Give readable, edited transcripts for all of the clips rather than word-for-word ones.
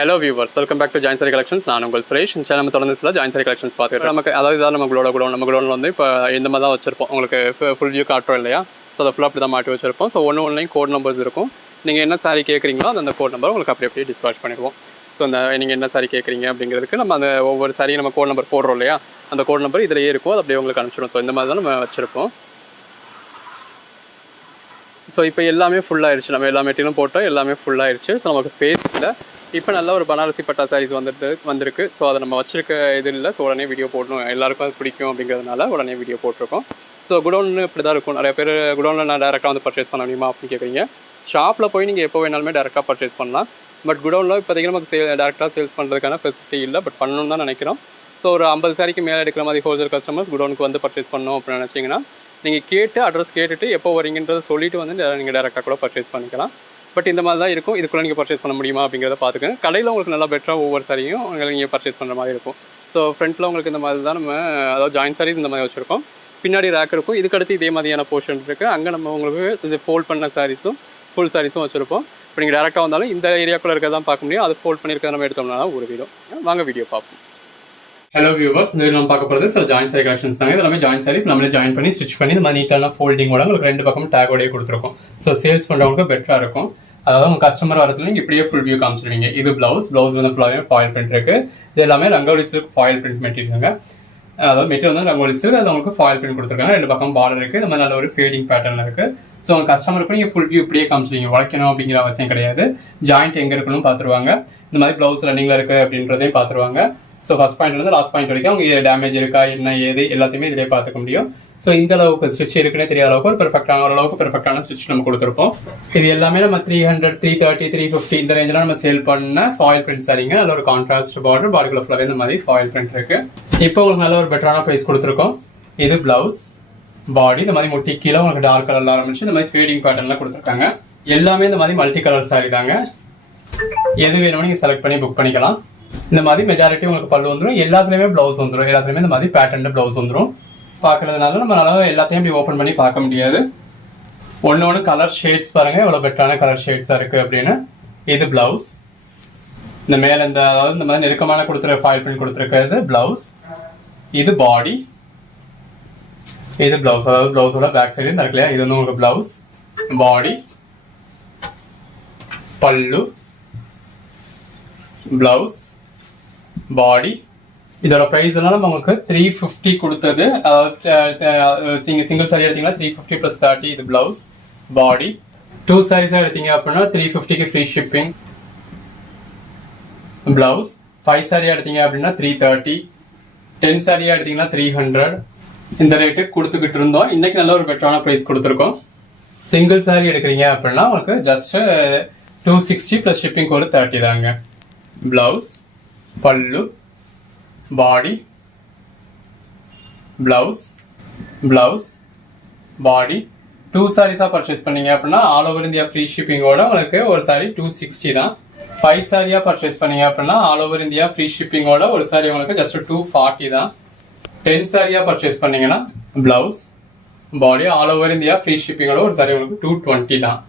Hello viewers, welcome back to Giant Saree Collections. நான் உங்கள் சுரேஷ். இந்த சேனல் நம்ம தொடர்ந்து Giant Saree Collections பார்த்துட்டு நமக்கு அதாவது இதான் நம்மளோட குடோன் வந்து இப்போ இந்த மாதிரி தான் வச்சிருப்போம். உங்களுக்கு ஃபுல் வியூ காட்டுறோம் இல்லையா? ஸோ அதை ஃபுல்லாக அப்படி தான் மாட்டி வச்சிருப்போம். ஸோ ஒன்லையும் கோட் நம்பர்ஸ் இருக்கும். நீங்கள் என்ன சாரி கேட்குறீங்களோ அந்த கோட் நம்பர் உங்களுக்கு அப்படியே டிஸ்பேச் பண்ணிடுவோம். ஸோ அந்த நீங்கள் என்ன சாரி கேட்குறீங்க அப்படிங்கிறதுக்கு நம்ம அந்த ஒவ்வொரு சாரியும் நம்ம கோட் நம்பர் போடுறோம் இல்லையா? அந்த கோட் நம்பர் இதிலேயே இருக்கும். அது அப்படியே உங்களுக்கு அனுப்பிச்சிடும். ஸோ இந்த மாதிரி தான் நம்ம வச்சுருப்போம். ஸோ இப்போ எல்லாமே ஃபுல்லாகிடுச்சு. நம்ம எல்லா மெட்டீரியலும் போட்டோம், எல்லாமே ஃபுல்லாகிடுச்சு. ஸோ நமக்கு ஸ்பேஸ் இல்லை. இப்போ நல்ல ஒரு பனாரசி பட்டா சாரீஸ் வந்திருக்கு. ஸோ அதை நம்ம வச்சிருக்க இது இல்லை. ஸோ உடனே வீடியோ போடணும், எல்லாருக்கும் அது பிடிக்கும் அப்படிங்கிறதுனால உடனே வீடியோ போட்டிருக்கோம். ஸோ குடோன்னு இப்படி தான் இருக்கும். நிறைய பேர் குடோனில் நான் டேரெக்டாக வந்து பர்ச்சேஸ் பண்ண முடியுமா அப்படின்னு கேட்குறீங்க. ஷாப்பில் போய் நீங்கள் எப்போ வேணாலுமே டேரெக்டாக பர்ச்சேஸ் பண்ணலாம். பட் குடோனில் இப்போதைக்கு நமக்கு டேரெக்டாக சேல்ஸ் பண்ணுறதுக்கான ஃபெசிலிட்டி இல்லை. பட் பண்ணணும்னு தான் நினைக்கிறோம். ஸோ ஒரு 50 சாரிக்கு மேலே எடுக்கிற மாதிரி ஹோல்சேல் கஸ்டமர்ஸ் குடோனுக்கு வந்து பர்ச்சேஸ் பண்ணணும் அப்படின்னு நினச்சிங்கன்னா நீங்கள் கேட்டு அட்ரஸ் கேட்டுட்டு எப்போ வரீங்கன்றதை சொல்லிவிட்டு வந்து நீங்கள் டேரெக்டாக கூட பர்ச்சேஸ் பண்ணிக்கலாம். பட் இந்த மாதிரி தான் இருக்கும். இதுக்குள்ளே நீங்கள் பர்ச்சேஸ் பண்ண முடியுமா அப்படிங்கிறத பார்த்துக்கங்க. கடையில் உங்களுக்கு நல்லா பெட்டராக ஒவ்வொரு சாரியும் நீங்கள் பர்ச்சேஸ் பண்ணுற மாதிரி இருக்கும். ஸோ ஃப்ரண்ட்டில் உங்களுக்கு இந்த மாதிரி தான் நம்ம அதாவது ஜாயின்ட் சாரீஸ் இந்த மாதிரி வச்சுருக்கோம். பின்னாடி ரேக் இருக்கும். இதுக்கடுத்து இதே மாதிரியான போர்ஷன் இருக்குது. அங்கே நம்ம உங்களுக்கு இது ஃபோல்ட் பண்ண சாரீஸும் ஃபுல் சாரீஸும் வச்சுருப்போம். இப்போ நீங்கள் டேரெக்டாக வந்தாலும் இந்த ஏரியாக்குள்ளே இருக்கிறதான் பார்க்க முடியும். அது ஃபோல்ட் பண்ணியிருக்கிறத நம்ம எடுத்தோம்னா தான் ஒரு வாங்க வீடியோ பார்ப்போம். ஹலோ வியூவர்ஸ், இந்த வீடியோ நம்ம பார்க்க போகிறது சில ஜாயின் சாரி கலெக்ஷன்ஸ் தாங்க. இதெல்லாமே ஜாயின் சாரீஸ் நம்மளே ஜாயின் பண்ணி ஸ்டிச் பண்ணி இந்த மாதிரி நீட்டான ஃபோல்டிங்கோட உங்களுக்கு 2 பக்கமும் டேகோடயே கொடுத்துருக்கோம். ஸோ சேல்ஸ் பண்ணுறவங்களுக்கு பெட்டராக இருக்கும். அதாவது உங்கள் கஸ்டமர் வரதுல நீங்கள் இப்படியே ஃபுல் வியூ காமிச்சிருவீங்க. இது ப்ளவுஸ் வந்து ஃபுல்லாகவே ஃபாயில் பிரிண்ட் இருக்குது. இது எல்லாமே ரங்கோலி சில்க் ஃபாயில் பிரிண்ட் மெட்டீரியலுங்க. அதாவது மெட்டீரியல் வந்து ரங்கோலி சில்க், அது உங்களுக்கு ஃபாயில் பிரிண்ட் கொடுத்துருக்காங்க. 2 பக்கம் பார்டர் இருக்குது. இந்த மாதிரி நல்ல ஒரு ஃபேடிங் பேட்டர்ன் இருக்குது. ஸோ உங்கள் கஸ்டமருக்கு நீங்கள் ஃபுல் வியூ இப்படியே காமிச்சிருவீங்க. உழைக்கணும் அப்படிங்கிற அவசியம் கிடையாது. ஜாயிண்ட் எங்கே இருக்கணும் பார்த்துருவாங்க. இந்த மாதிரி ப்ளவுஸ் ரன்னிங்கில் இருக்குது அப்படின்றதையும் பார்த்துருவாங்க. ஸோ ஃபஸ்ட் பாயிண்ட்லேருந்து லாஸ்ட் பாயிண்ட் வரைக்கும் அவங்க டேமேஜ் இருக்கா என்ன ஏது எல்லாத்தையுமே இதிலே பார்த்துக்க முடியும். ஸோ இந்த அளவுக்கு ஸ்டிச் இருக்குன்னே தெரியாத அளவுக்கு ஒரு பெர்ஃபெக்டான ஸ்டிச் நம்ம கொடுத்துருப்போம். இது எல்லாமே நம்ம 300, 330, 350 இந்த ரேஞ்சில் நம்ம சேல் பண்ண ஃபாயில் பிரிண்ட் சாரிங்க. நல்ல ஒரு கான்ட்ராஸ்ட் பாடிக்குள்ள ஃபுல்லாகவே இந்த மாதிரி ஃபாயில் பிரிண்ட் இருக்கு. இப்போ உங்களுக்கு நல்ல ஒரு பெட்டரான ப்ரைஸ் கொடுத்துருக்கோம். இது பிளவுஸ், பாடி இந்த மாதிரி முட்டி கீழே உங்களுக்கு டார்க் கலர்ல ஆரம்பிச்சு இந்த மாதிரி ஃபேடிங் பேட்டர்ன்ல கொடுத்துருக்காங்க. எல்லாமே இந்த மாதிரி மல்டி கலர் சாரி தாங்க. எது வேணும்னு நீங்கள் செலக்ட் பண்ணி புக் பண்ணிக்கலாம். இந்த மாதிரி மெஜாரிட்டி உங்களுக்கு பல்லு வந்துடும். எல்லாத்துலேயுமே ப்ளவுஸ் வந்துடும். எல்லாத்துலேயுமே இந்த மாதிரி பேட்டர்ன் ப்ளவுஸ் வந்துடும். பார்க்கறதுனால நம்மளால எல்லாத்தையும் இப்படி ஓப்பன் பண்ணி பார்க்க முடியாது. ஒன்று கலர் ஷேட்ஸ் பாருங்கள் எவ்வளோ பெட்டரான கலர் ஷேட்ஸாக இருக்குது அப்படின்னு. இது ப்ளவுஸ். இந்த மேலே அதாவது இந்த மாதிரி நெருக்கமான ஃபாயில் பண்ணி கொடுத்துருக்கிறது ப்ளவுஸ். இது பாடி. இது ப்ளவுஸ், அதாவது ப்ளவுஸோட பேக் சைடு இருக்கு இல்லையா, இது வந்து உங்களுக்கு ப்ளவுஸ், பாடி, பல்லு, ப்ளவுஸ், பாடி. இதோட ப்ரைஸ் எல்லாம் நம்ம உங்களுக்கு 350 கொடுத்தது. அதாவது சிங்கிள் சாரி எடுத்தீங்கன்னா 350 + 30. இது ப்ளவுஸ், பாடி. 2 சாரீஸாக எடுத்தீங்க அப்படின்னா 350க்கு ஃப்ரீ ஷிப்பிங். ப்ளவுஸ் 5 சாரியாக எடுத்தீங்க அப்படின்னா 330. 10 சாரியாக எடுத்தீங்கன்னா 300. இந்த ரேட்டு கொடுத்துக்கிட்டு இருந்தோம். இன்னைக்கு நல்ல ஒரு பெட்டரான ப்ரைஸ் கொடுத்துருக்கோம். சிங்கிள் சாரி எடுக்கிறீங்க அப்படின்னா உங்களுக்கு ஜஸ்ட் 260 + ஷிப்பிங் ஒரு 30 தாங்க. ப்ளவுஸ், பல்லு, பாடி, ப்ளவுஸ், பாடி. 2 சாரீஸாக பர்ச்சேஸ் பண்ணீங்க அப்படின்னா ஆல் ஓவர் இந்தியா ஃப்ரீ ஷிப்பிங்கோட உங்களுக்கு ஒரு சாரி 260 தான். 5 சாரியாக பர்ச்சேஸ் பண்ணீங்க அப்படின்னா ஆல் ஓவர் இந்தியா ஃப்ரீ ஷிப்பிங்கோட ஒரு சாரி உங்களுக்கு ஜஸ்ட் 240 தான். 10 சாரியாக பர்ச்சேஸ் பண்ணீங்கன்னா ப்ளவுஸ், பாடி, ஆல் ஓவர் இந்தியா ஃப்ரீ ஷிப்பிங்கோட ஒரு சாரி உங்களுக்கு 220 தான்.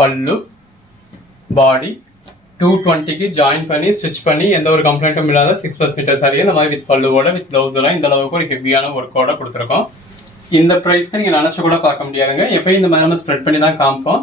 பல்லு, பாடி 220க்கு ஜாயின் பண்ணி ஸ்டிச் பண்ணி எந்த ஒரு கம்ப்ளைண்ட்டும் இல்லாத 6+ மீட்டர் சாரியை இந்த மாதிரி வித் பல்லுவோட வித் ப்ளவுஸோட இந்த அளவுக்கு ஒரு ஹெவியான ஒர்க்கோட கொடுத்துருக்கோம். இந்த ப்ரைஸ்க்கு நீங்கள் நினச்சி கூட பார்க்க முடியாதுங்க. எப்பயும் இந்த மாதிரி நம்ம ஸ்ப்ரெட் பண்ணி தான் காமிப்போம்.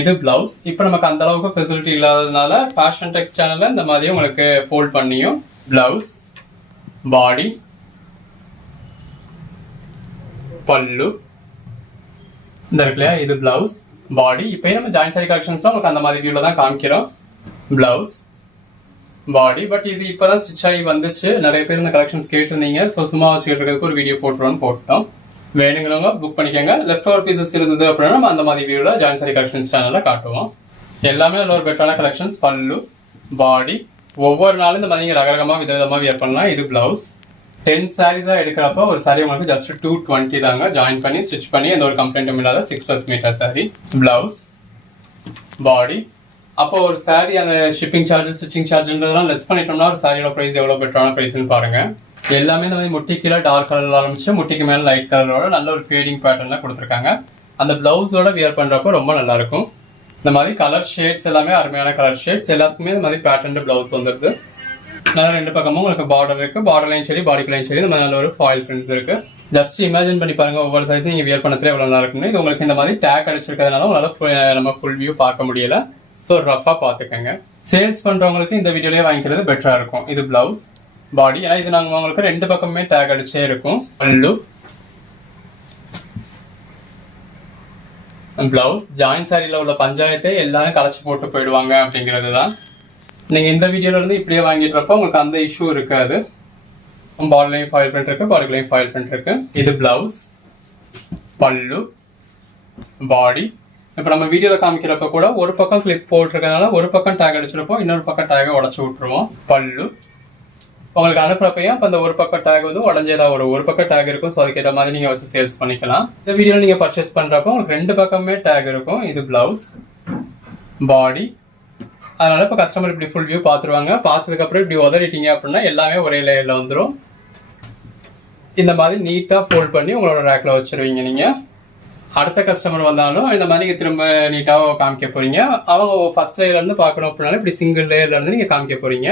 இது ப்ளவுஸ். இப்போ நமக்கு அந்த அளவுக்கு ஃபெசிலிட்டி இல்லாததுனால ஃபேஷன் டெக்ஸ் சேனலில் இந்த மாதிரி உங்களுக்கு ஃபோல்ட் பண்ணியும் ப்ளவுஸ், பாடி, பல்லு இந்த இருக்கு இல்லையா, இது ப்ளவுஸ், பாடி. இப்போயும் நம்ம ஜாயின் சாரி கலெக்ஷன்ஸ்லாம் உங்களுக்கு அந்த மாதிரி வியூவில் தான் காமிக்கிறோம். Blouse, body. பட் இது இப்போதான் ஸ்டிச் ஆகி வந்துச்சு. நிறைய பேர் இந்த கலெக்ஷன்ஸ் கேட்டிருந்தீங்க. ஸோ சும்மா வச்சுக்கிறதுக்கு ஒரு வீடியோ போட்டோம். வேணுங்கிறவங்க புக் பண்ணிக்கோங்க. லெஃப்ட் ஓவர் பீசஸ் இருந்தது அப்படின்னா நம்ம அந்த மாதிரி வியூவில் ஜாயின் சாரி கலெக்ஷன்ஸ் சேனலில் காட்டுவோம். எல்லாமே நல்ல ஒரு பெட்டரான கலெக்ஷன்ஸ். பல்லு, பாடி. ஒவ்வொரு நாளும் இந்த மாதிரி ரகரகமாக விதவிதமாக வியர் பண்ணலாம். இது ப்ளவுஸ். 10 சாரீஸாக எடுக்கிறப்போ ஒரு சாரி உங்களுக்கு ஜஸ்ட் 220 தாங்க. ஜாயின் பண்ணி ஸ்டிச் பண்ணி எந்த ஒரு கம்ப்ளைண்ட்டும் இல்லாத 6+ மீட்டர் சாரி. ப்ளவுஸ், பாடி. அப்போ ஒரு சாரி அந்த ஷிப்பிங் சார்ஜ், ஸ்டிச்சிங் சார்ஜ்ன்றதெல்லாம் லெஸ் பண்ணிட்டோம்னா ஒரு சாரியோட ப்ரைஸ் எவ்வளோ பெட்டரான ப்ரைஸ்ன்னு பாருங்க. எல்லாமே இந்த மாதிரி முட்டி கீழே டார்க் கலர்ல ஆரம்பிச்சு முட்டிக்கு மேலே லைட் கலரோட நல்ல ஒரு ஃபேடிங் பேட்டர்ன்ல கொடுத்துருக்காங்க. அந்த பிளவுஸோட வியர் பண்றப்போ ரொம்ப நல்லா இருக்கும். இந்த மாதிரி கலர் ஷேட்ஸ் எல்லாமே அருமையான கலர் ஷேட்ஸ், எல்லாத்துக்குமே இந்த மாதிரி பேட்டர்ன் பிளவுஸ் வந்துருது. நல்லா ரெண்டு பக்கமும் உங்களுக்கு பார்டர் இருக்கு, பார்டர்லையும் சரி பாடிக்குலையும் சரி இந்த மாதிரி நல்ல ஒரு ஃபாயில் பிரிண்ட்ஸ் இருக்கு. ஜஸ்ட் இமேஜின் பண்ணி பாருங்க ஒவ்வொரு சைஸும் நீங்க வியர் பண்ணதுல எவ்வளவு நல்லா இருக்குன்னு. இது உங்களுக்கு இந்த மாதிரி டேக் அடிச்சிருக்கிறதுனால உங்களால நம்ம ஃபுல் வியூ பார்க்க முடியல, ஸோ ரஃபா பார்த்துக்கங்க. சேல்ஸ் பண்றவங்களுக்கு இந்த வீடியோலயே வாங்கிக்கிறது பெட்டரா இருக்கும். இது பிளவுஸ், பாடி, ஏன்னா இது நாங்கள் உங்களுக்கு ரெண்டு பக்கமே டேக் அடிச்சே இருக்கும். பல்லு, பிளவுஸ். ஜாயின் சாரியில் உள்ள பஞ்சாயத்தை எல்லாரும் கலைச்சி போட்டு போயிடுவாங்க அப்படிங்கிறது தான். நீங்கள் இந்த வீடியோல இருந்து இப்படியே வாங்கிட்டுறப்ப உங்களுக்கு அந்த இஷ்யூ இருக்காது. பார்டர்லையும் ஃபாயில் பிரிண்ட் இருக்கு, பாடிக்குலையும் ஃபாயில் பிரிண்ட் இருக்கு. இது பிளவுஸ், பல்லு, பாடி. இப்போ நம்ம வீடியோவில் காமிக்கிறப்ப கூட ஒரு பக்கம் கிளிப் போட்டிருக்கனால ஒரு பக்கம் டேக் அடிச்சிருப்போம், இன்னொரு பக்கம் டேகை உடச்சி விட்டுருவோம். பல்லு உங்களுக்கு அனுப்புறப்பையும் அப்போ அந்த ஒரு பக்கம் டேக் வந்து உடஞ்சேதான் ஒரு பக்கம் டேக் இருக்கும். ஸோ அதுக்கேற்ற மாதிரி நீங்கள் வச்சு சேல்ஸ் பண்ணிக்கலாம். இந்த வீடியோவில் நீங்கள் பர்ச்சேஸ் பண்ணுறப்போ உங்களுக்கு ரெண்டு பக்கமே டேக் இருக்கும். இது பிளவுஸ், பாடி. அதனால இப்போ கஸ்டமர் இப்படி ஃபுல் வியூ பார்த்துருவாங்க. பார்த்ததுக்கப்புறம் இப்படி உதறிட்டீங்க அப்படின்னா எல்லாமே ஒரே லேயரில் வந்துடும். இந்த மாதிரி நீட்டாக ஃபோல்ட் பண்ணி உங்களோட ரேக்கில் வச்சுருவீங்க. நீங்கள் அடுத்த கஸ்டமர் வந்தாலும் இந்த மாதிரி நீங்கள் திரும்ப நீட்டாக காமிக்க போகிறீங்க. அவங்க ஃபர்ஸ்ட் லேயர்லேருந்து பார்க்கணும் அப்படின்னாலும் இப்படி சிங்கிள் லேயர்லேருந்து நீங்கள் காமிக்க போகிறீங்க.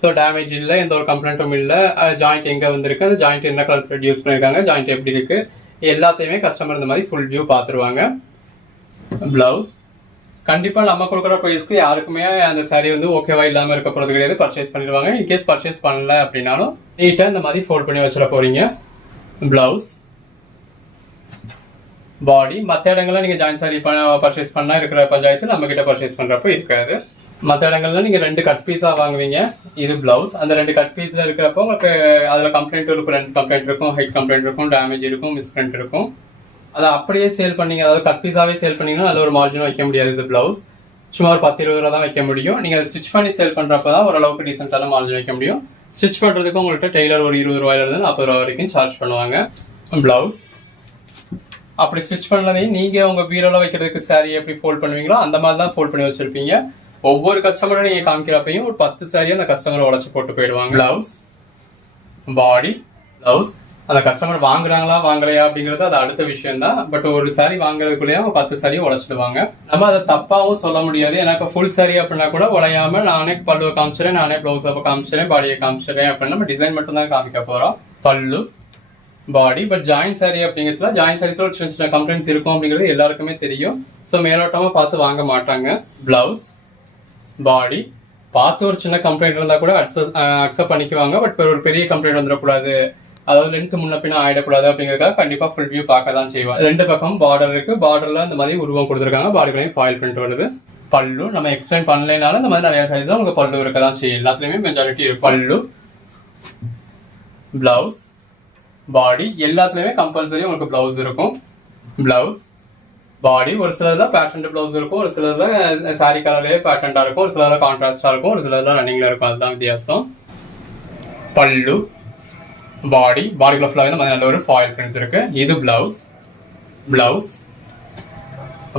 ஸோ டேமேஜ் இல்லை, எந்த ஒரு கம்ப்ளைண்ட்டும் இல்லை. ஜாயிண்ட் எங்கே வந்திருக்கு, அந்த ஜாயிண்ட் என்ன கலர் த்ரெட் யூஸ் பண்ணியிருக்காங்க, ஜாயிண்ட் எப்படி இருக்குது, எல்லாத்தையுமே கஸ்டமர் இந்த மாதிரி ஃபுல் வியூ பார்த்துருவாங்க. ப்ளவுஸ் கண்டிப்பாக நம்ம கொடுக்குற ப்ரைஸ்க்கு யாருக்குமே அந்த சாரீ வந்து ஓகேவா இல்லாமல் இருக்க போகிறது கிடையாது, பர்ச்சேஸ் பண்ணிடுவாங்க. இன்கேஸ் பர்ச்சேஸ் பண்ணல அப்படின்னாலும் நீட்டாக இந்த மாதிரி ஃபோல்ட் பண்ணி வச்சிட போகிறீங்க. ப்ளவுஸ், பாடி. மற்ற இடங்கள்ல நீங்கள் ஜாயின் சாரீ பர்ச்சேஸ் பண்ணால் இருக்கிற பஞ்சாயத்து நம்மக்கிட்ட பர்ச்சேஸ் பண்ணுறப்போ இருக்காது. மற்ற இடங்கள்ல நீங்கள் ரெண்டு கட் பீஸாக வாங்குவீங்க. இது பிளவுஸ். அந்த ரெண்டு கட் பீஸில் இருக்கிறப்போ உங்களுக்கு அதில் கம்ப்ளைண்ட் இருக்கும், ரெண்டு கம்ப்ளைண்ட் இருக்கும், ஹைட் கம்ப்ளைண்ட் இருக்கும், டேமேஜ் இருக்கும், மிஸ்பிரிண்ட் இருக்கும். அதை அப்படியே சேல் பண்ணீங்க, அதாவது கட் பீஸாகவே சேல் பண்ணீங்கன்னா அதில் ஒரு மார்ஜினும் வைக்க முடியாது. இது பிளவுஸ் சும்மா ஒரு 10-20 ரூபா தான் வைக்க முடியும். நீங்கள் அதை ஸ்டிச் பண்ணி சேல் பண்ணுறப்ப தான் ஓரளவுக்கு டீசெண்டான மார்ஜின் வைக்க முடியும். ஸ்டிச் பண்ணுறதுக்கு உங்கள்கிட்ட டெய்லர் ஒரு 20 ரூபாயிலிருந்து 40 ரூபா வரைக்கும் சார்ஜ் பண்ணுவாங்க. பிளவுஸ் அப்படி ஸ்டிச் பண்ணதையும் நீங்கள் உங்கள் பீரோவில் வைக்கிறதுக்கு சாரீ எப்படி ஃபோல்ட் பண்ணுவீங்களோ அந்த மாதிரி தான் ஃபோல்ட் பண்ணி வச்சுருப்பீங்க. ஒவ்வொரு கஸ்டமரும் நீங்கள் காமிக்கிறப்பையும் ஒரு 10 சாரியை அந்த கஸ்டமரை உடச்சி போட்டு போயிடுவாங்க. பிளவுஸ், பாடி. பிளவுஸ் அந்த கஸ்டமர் வாங்குறாங்களா வாங்கலையா அப்படிங்கிறது அது அடுத்த விஷயம் தான். பட் ஒரு சாரி வாங்குறதுக்குள்ளேயே அவங்க 10 சாரியை உடச்சிடுவாங்க. நம்ம அதை தப்பாகவும் சொல்ல முடியாது. ஏன்னா இப்போ ஃபுல் சாரி அப்படின்னா கூட உடையாம நானே பல்லுவை காமிச்சிடறேன், நானே பிளவுஸ் அப்போ காமிச்சிடறேன், பாடியை காமிச்சிடறேன் அப்படின்னு நம்ம டிசைன் மட்டும் தான் காமிக்க போகிறோம். பல்லு, பாடி. பட் ஜாயின் சாரி அப்படிங்கிறதுல ஜாயின் சாரீஸ்ல ஒரு சின்ன சின்ன கம்ப்ளைண்ட்ஸ் இருக்கும் அப்படிங்கிறது எல்லாருக்குமே தெரியும். ஸோ மேலோட்டமாக பார்த்து வாங்க மாட்டாங்க. பிளவுஸ், பாடி. பார்த்து ஒரு சின்ன கம்ப்ளைண்ட் இருந்தால் கூட அக்செப்ட் பண்ணிக்குவாங்க. பட் ஒரு பெரிய கம்ப்ளைண்ட் வந்துடக்கூடாது, அதாவது லென்த் முன்ன பின்ன ஆயிடக்கூடாது அப்படிங்கிறதுக்காக கண்டிப்பாக ஃபுல் வியூ பார்க்க தான் செய்வாங்க. ரெண்டு பக்கம் பார்டர் இருக்கு, பார்டர்ல இந்த மாதிரி உருவம் கொடுத்துருக்காங்க, பாடிகளையும் ஃபாயில் பிரிண்ட் வருது. பல்லு நம்ம எக்ஸ்பிளைன் பண்ணலைனாலும் இந்த மாதிரி நிறைய சாரீஸ் உங்களுக்கு பல்லு இருக்க தான் செய்யும். எல்லாத்துலேயுமே மெஜாரிட்டி இருக்கு. பல்லு, பிளவுஸ், பாடி. எல்லாத்துலேயுமே கம்பல்சரி உங்களுக்கு பிளவுஸ் இருக்கும். பிளவுஸ், பாடி. ஒரு சிலதுல பேட்டர்ன் பிளவுஸ் இருக்கும், ஒரு சிலதுல சாரி கலர்லயே பேட்டர்ன்டா இருக்கும், ஒரு சிலதுல கான்ட்ராஸ்டா இருக்கும், ஒரு சிலதுல ரன்னிங்ல இருக்கும். அதுதான் வித்தியாசம். பல்லு, பாடி. பாடிக்குள்ள ஃபுல்லாக இந்த மாதிரி நல்ல ஒரு ஃபாயில் பிரிண்ட்ஸ் இருக்கு. இது பிளவுஸ், பிளவுஸ்,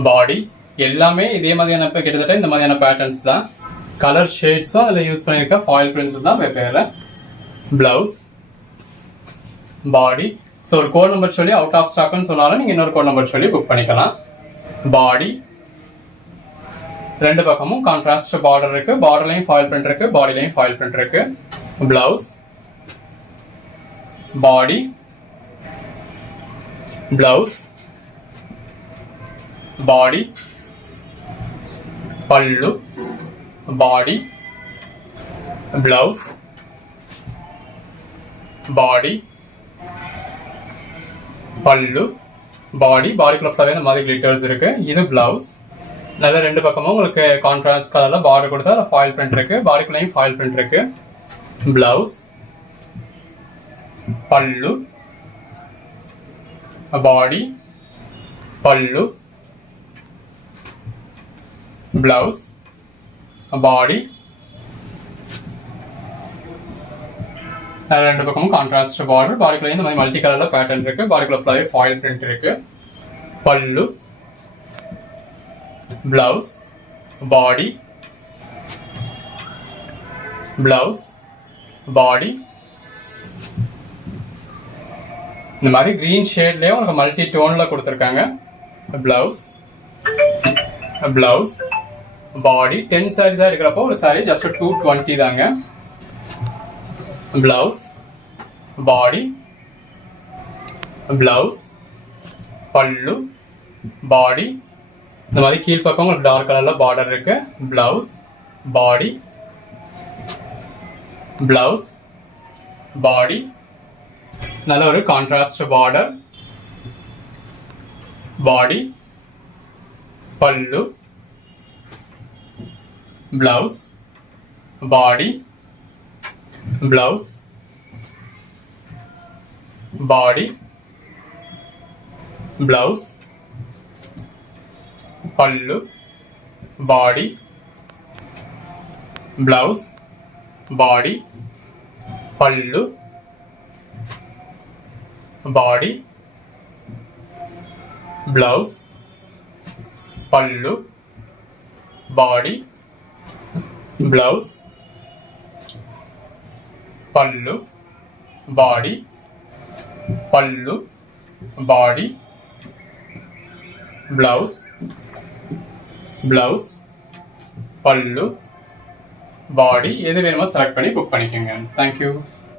பாடி. எல்லாமே இதே மாதிரியான கிட்டத்தட்ட இந்த மாதிரியான பேட்டர்ன்ஸ் தான். கலர் ஷேட்ஸும் அதில் யூஸ் பண்ணியிருக்க ஃபாயில் பிரிண்ட்ஸ் தான் வெவ்வேறு. பிளவுஸ், பாடி. ஸோ ஒரு கோட் நம்பர் சொல்லி அவுட் ஆஃப் ஸ்டாக்னு சொன்னாலும் நீங்கள் இன்னொரு கோட் நம்பர் சொல்லி புக் பண்ணிக்கலாம். பாடி. ரெண்டு பக்கமும் கான்ட்ராஸ்ட் பார்டர் இருக்கு, பார்டர்லையும் ஃபாயில் பிரிண்ட் இருக்கு, பாடிலையும் ஃபாயில் பிரிண்ட் இருக்கு. பிளவுஸ், பாடி, பிளவுஸ், பாடி, பல்லு, பாடி, பிளவுஸ், பாடி, பல்லு, பாடி. பாடிக்குள்ள ஃபுல்லாவே இந்த மாதிரி கிளிட்டர்ஸ் இருக்கு. இது பிளவுஸ். நல்ல ரெண்டு பக்கமும் உங்களுக்கு கான்ட்ராஸ்ட் கலர்ல பார்டர் கொடுத்தா ஃபாயில் பிரிண்ட் இருக்கு, பாடிக்குள்ளேயும் ஃபாயில் பிரிண்ட் இருக்கு. பிளவுஸ், பல்லு, பாடி, பல்லு, பிளவுஸ், பாடி. ரெண்டு பக்கமும் கான்ட்ராஸ்ட் பார்டர், பாடிக்குள்ள இந்த மாதிரி மல்டி கலர்ல பேட்டர்ன் இருக்கு, பாடிக்குள்ள ஃபுல்லாவே ஃபாயில் பிரிண்ட் இருக்கு. பல்லு, பிளவுஸ், பாடி, பிளவுஸ், பாடி. இந்த மாதிரி கிரீன் ஷேட்லயே உங்களுக்கு மல்டி டோன்ல கொடுத்துருக்காங்க. பிளவுஸ், ப்ளவுஸ் பாடி 10 சாரீஸாக எடுக்கிறப்போ ஒரு சாரீ ஜஸ்ட் 220 தாங்க. ப்ளவுஸ் பாடி ப்ளவுஸ் பல்லு பாடி இந்த மாதிரி கீழ்ப்பக்கம் உங்களுக்கு டார்க் கலரில் பார்டர் இருக்கு. ப்ளவுஸ் பாடி ப்ளவுஸ் பாடி நல்ல ஒரு கான்ட்ராஸ்ட் பார்டர் பாடி பல்லு ப்ளவுஸ் பாடி ப்ளவுஸ் பாடி ப்ளவுஸ் பல்லு பாடி ப்ளவுஸ் பாடி பல்லு பாடி ப்ளவுஸ் பல்லு பாடி ப்ளவுஸ் பல்லு பாடி பல்லு பாடி ப்ளவுஸ் ப்ளவுஸ் பல்லு பாடி எது வேணுமோ செலக்ட் பண்ணி புக் பண்ணிக்கோங்க. தேங்க்யூ.